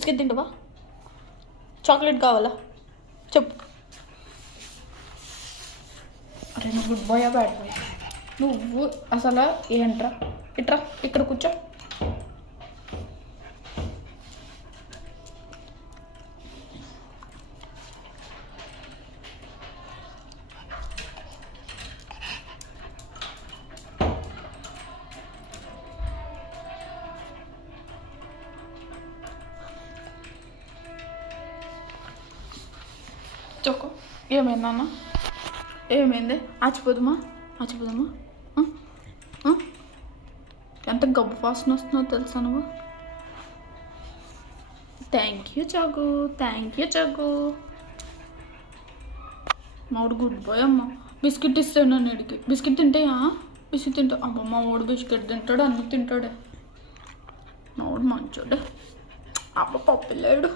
Biscuit తింటావా? Chocolate కావాలా చెప్పు. అరే నువ్వు గుడ్ బాయ్ బ్యాడ్ బాయ్? నువ్వు అసలు ఏంట్రా? ఇట్రా ఇక్కడ కూర్చో. చొక్కు ఏమైంది అన్న? ఏమైంది? ఆచిపోదమ్మా ఆచిపోదమ్మా. ఎంత గబ్బు వాసన వస్తుందో తెలుసా నువ్వు? థ్యాంక్ యూ చగు, థ్యాంక్ యూ చగు. మావాడు గుడ్ బాయ్ అమ్మ. బిస్కెట్ ఇస్తాను నన్ను ఇడికి. బిస్కెట్ తింటాయా? బిస్కెట్ తింటా అమ్మ. మావాడు బిస్కెట్ తింటాడు, అన్ను తింటాడే. మావాడు మంచోడే. అమ్మ పప్పిల్లాడు.